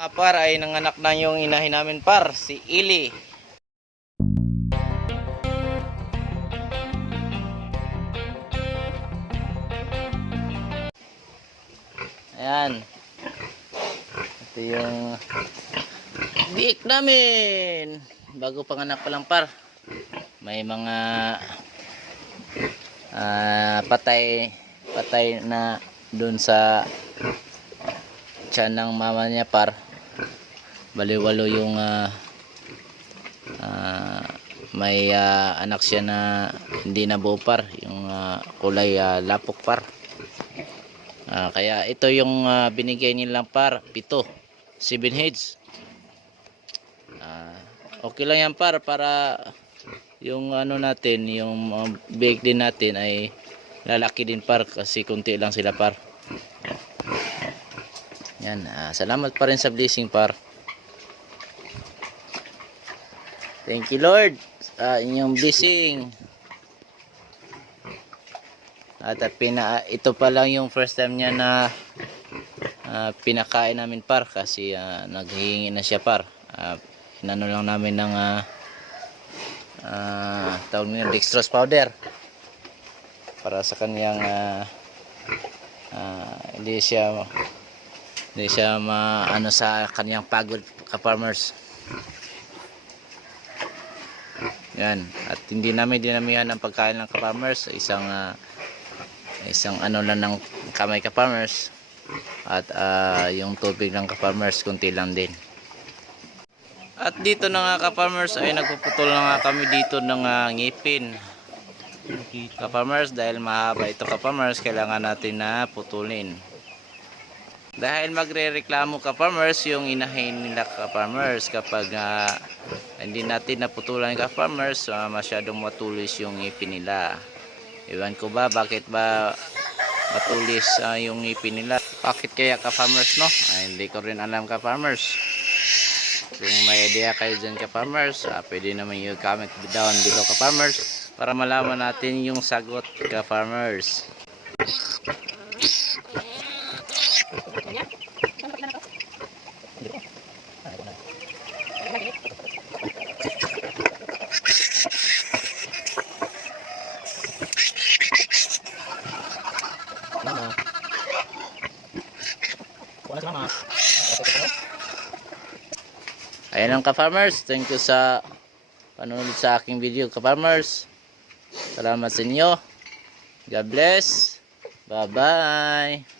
Par ay nanganak na yung inahin namin par, si Ili. Ayan. Ito yung biik namin. Bago panganak pa lang par. May mga patay na dun sa tiyan ng mama niya par. Baliwalo yung may anak siya na hindi nabuo par, yung kulay lapok par. Kaya ito yung binigay nilang par, 7 heads. Okay lang yan par, para yung ano natin, yung bake din natin ay lalaki din par, kasi kunti lang sila par. Yan, salamat pa rin sa blessing par. Thank you Lord sa inyong blessing. At ito pa lang yung first time niya na pinakain namin par, kasi naghihingi na siya par. Inano lang namin ng tawag nila dextrose powder para sa kaniyang hindi siya maano sa kaniyang pagod ka-farmers. Yan, at hindi namin dinamihan ng pagkain ng ka-farmers, isang ano lang ng kamay ka-farmers, at yung tubig ng ka-farmers kunti lang din. At dito na nga ka-farmers ay nagpuputol na nga kami dito ng ngipin ka-farmers, dahil mahaba ito ka-farmers, kailangan natin na putulin. Dahil magre-reklamo ka-farmers yung inahin nila ka-farmers kapag hindi natin naputulan ka-farmers, masyadong matulis yung ngipin nila. Iwan ko ba bakit ba matulis yung ngipin nila? Bakit kaya ka-farmers, no? Hindi ko rin alam ka-farmers. Kung may idea kayo dyan ka-farmers, pwede naman yung comment down below ka-farmers para malaman natin yung sagot ka-farmers. Ayan lang ka-farmers, thank you sa panonood sa aking video ka-farmers. Salamat sa inyo. God bless. Bye bye.